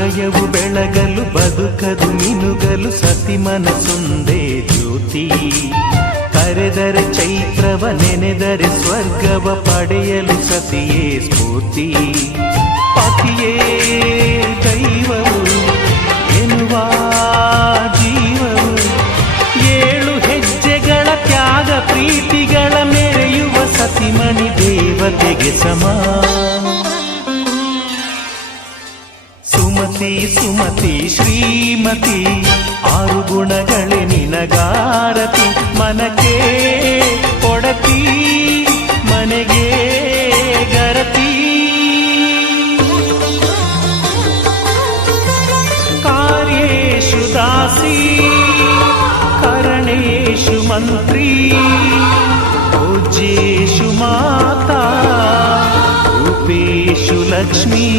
ಹೃದಯವು ಬೆಳಗಲು ಬದುಕದು ಮಿನುಗಲು ಸತಿ ಮನಸೊಂದೇ ಜ್ಯೋತಿ. ಕರೆದರೆ ಚೈತ್ರವ ನೆನೆದರೆ ಸ್ವರ್ಗವ ಪಡೆಯಲು ಸತಿಯೇ ಸ್ಫೂರ್ತಿ. ಪತಿಯೇ ದೈವವು ಎನ್ನುವ ಜೀವವು, 7 ಹೆಜ್ಜೆಗಳ ತ್ಯಾಗ ಪ್ರೀತಿಗಳ ಮೆರೆಯುವ ಸತಿಮಣಿ ದೇವತೆಗೆ ಸಮ. ಸುಮತಿ ಸುಮತಿ ಶ್ರೀಮತಿ 6 ಗುಣಗಳೇ ನಿನಗಾರತಿ. ಮನಕ್ಕೆ ಕೊಡತಿ ಮನೆಗೆ ಗರತಿ. ಕಾರ್ಯೇಷು ದಾಸಿ ಕರಣೇಷು ಮಂತ್ರಿ. ಭೋಜ್ಯೇಷು ಮಾತಾ ರೂಪೇಷು ಲಕ್ಷ್ಮೀ.